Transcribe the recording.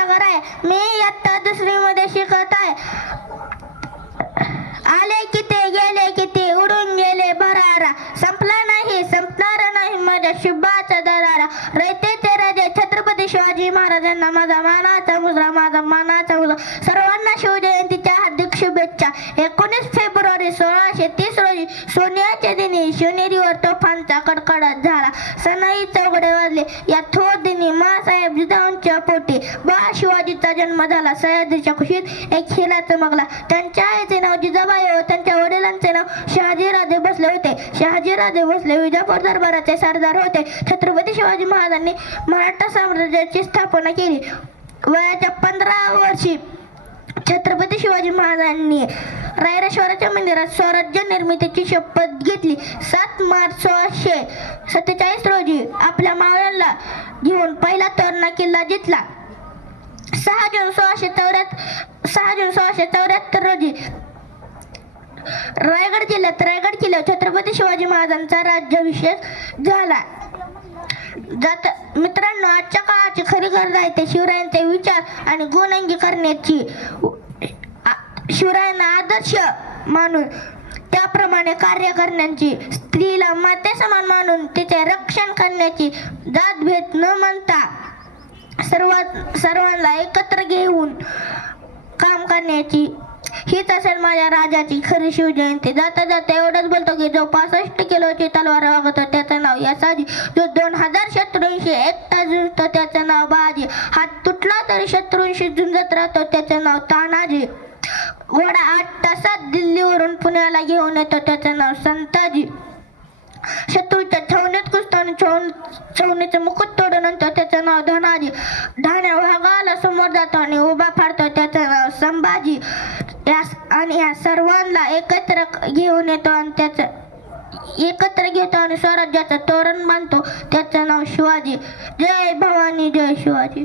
सागर आहे. मी इयत्ता दुसरी मध्ये शिकत आहे. आले किती गेले किती उडून गेले भरारा. संपला नाही संपणार नाही माझ्या शुभाचा दरारा. रयतेचे राजे छत्रपती शिवाजी महाराजांना माझा मानाचा मुजरा माझा मानाचा मुजरा. सर्वांना शिवजयंतीच्या हार्दिक शुभेच्छा. एकोणीस फेब्रुवारी सोळाशे तीस शिवनेरीवर कडकडत झाला. सनाई चौघडे वाजले. या थोर दिनी मासाहेब जिजाऊंच्या पोटी बा शिवाजीचा जन्म झाला. सह्याद्रीच्या खुशीत एक हिला चमकला. त्यांच्या आईचे नाव जिजाबाई व त्यांच्या वडिलांचे नाव शहाजीराजे बसले होते. शहाजीराजे भोसले विजापूर दरबाराचे सरदार होते. छत्रपती शिवाजी महाराजांनी मराठा साम्राज्याची स्थापना केली. वयाच्या पंधरा वर्षी छत्रपती शिवाजी महाराजांनी रायरेश्वराच्या मंदिरात स्वराज्य निर्मितीची शपथ घेतली. सात मार्च सोळाशे सत्तेचाळीस रोजी आपल्या मावळ्याला घेऊन पहिला तोरणा किल्ला जिंकला. सहा जून सोळाशे चौऱ्याहत्तर सहा जून सोळाशे चौऱ्याहत्तर रोजी रायगड जिल्ह्यात रायगड किल्ल्यावर छत्रपती शिवाजी महाराजांचा राज्याभिषेक झाला. जात मित्रांनो आजच्या काळाची खरी गरज आहे ते शिवरायांचे विचार आणि गुण अंगीकारण्याची शिवरायांना आदर्श मानून त्याप्रमाणे कार्य करण्याची स्त्रीला माते समान मानून तिचे रक्षण करण्याची जातभेद न म्हणता सर्वात सर्वांना एकत्र घेऊन काम करण्याची. हीच असेल माझ्या राजाची खरी शिवजयंती. जाता जाता एवढंच बोलतो की जो पासष्ट किलोची तलवार वागतो त्याचं नाव यासाजी. जो दोन हजार शत्रूंशी एकटा झुंजतो त्याचं नाव बाजी. हात तुटला तरी शत्रूंशी झुंजत राहतो त्याचं नाव तानाजी. घोडा आठ तासात दिल्लीवरून पुण्याला घेऊन येतो. त्याचं नाव संताजी. शत्रूच्या छावणीत घुसतो आणि छावणीचं मुकुट तोडून आणतो. त्याचं नाव धनाजी. धाण्या वाघाला समोर जातो आणि उभा फाडतो त्याचं नाव संभाजी. या आणि या सर्वांना एकत्र घेऊन येतो आणि त्याचं एकत्र घेतो आणि स्वराज्याचं तोरण बांधतो. त्याचं नाव शिवाजी. जय भवानी जय शिवाजी.